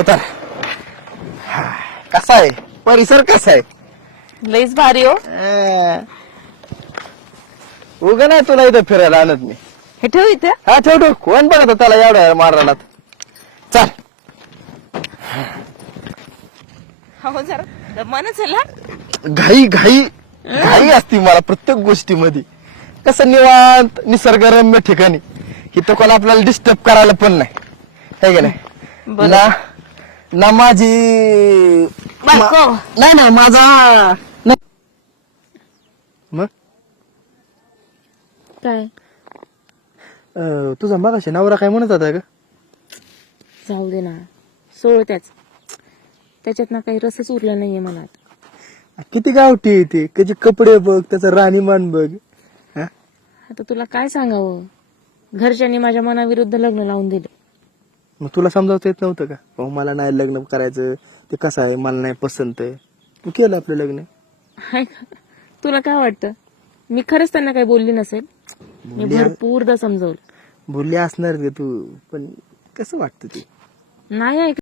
उतर. कसा आहे परिसर, कसा आहे? लईच भारी हो. उगा नाही तुला इथं फिरायला आणत मी. हे ठेव इथे. हा ठेव ठेव. कोण बघत त्याला एवढ्या मारणात. चल. हो जरा दमानच आहे ना. घाई घाई घाई असती मला प्रत्येक गोष्टीमध्ये. कसं निवांत निसर्गरम्य ठिकाणी इथं कोण आपल्याला डिस्टर्ब करायला पण नाही, है की नाही? बरं. ना ना माझी बायको. नाही नाही माझा नाही. मग काय तुझा मगाशी नवरा काय म्हणत होता का? जाऊ दे ना, सोड त्याच्यात ना काही रसच उरला नाहीये मनात. किती गावठी येते, त्याचे कपडे बघ, त्याचा राणीमान बघ. हा? आता तुला काय सांगावं, घरच्यांनी माझ्या मनाविरुद्ध लग्न लावून दिले. मग तुला समजावता येत नव्हतं का? हो मला नाही लग्न करायचं, ते कसं आहे, मला नाही पसंत आहे. तू केलं आपलं लग्न. हाय का? तुला काय वाटतं मी खरंच त्यांना काही बोलली नसेल? मी भरपूरदा समजवलं. बोलली असणार रे तू, पण कसं वाटतं ते? नाही ऐक